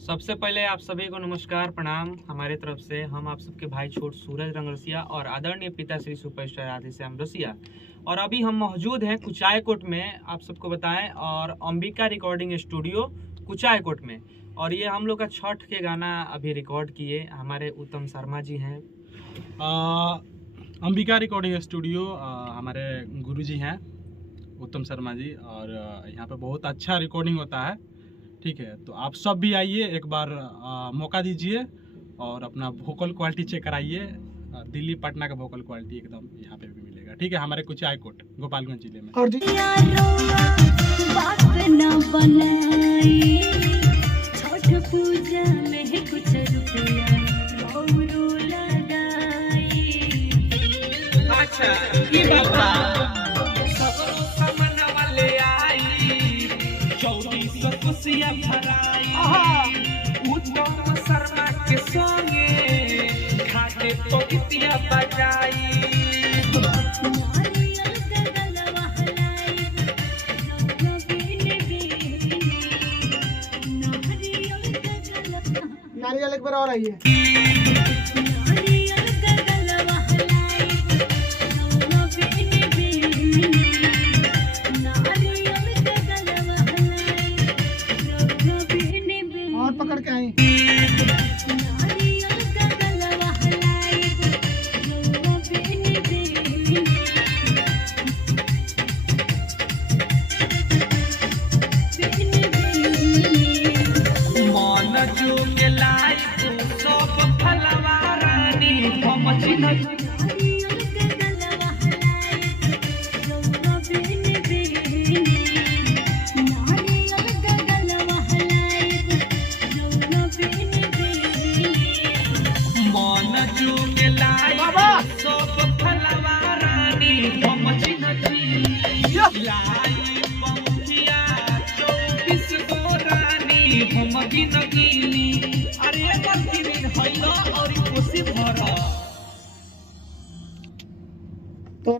सबसे पहले आप सभी को नमस्कार प्रणाम हमारे तरफ से। हम आप सबके भाई छोट सूरज रंगरसिया और आदरणीय पिता श्री सुपरस्टार राधेश्याम रसिया, और अभी हम मौजूद हैं कुचायकोट में, आप सबको बताएं, और अंबिका रिकॉर्डिंग स्टूडियो कुचायकोट में। और ये हम लोग का छठ के गाना अभी रिकॉर्ड किए, हमारे उत्तम शर्मा जी हैं। अंबिका रिकॉर्डिंग स्टूडियो हमारे गुरुजी हैं उत्तम शर्मा जी, और यहाँ पे बहुत अच्छा रिकॉर्डिंग होता है। ठीक है, तो आप सब भी आइए, एक बार मौका दीजिए और अपना वोकल क्वालिटी चेक कराइए। दिल्ली पटना का वोकल क्वालिटी एकदम यहाँ पे भी मिलेगा। ठीक है, हमारे कुचायकोट गोपालगंज जिले में। और उत्तम शर्मा के संगे घाटे तो इतिया बजाई। नारियल एक बार और आइए। पकड़ के आई मन जो के लाई सब फलवा रानी हम चिन्ह हम गिन गिनी। अरे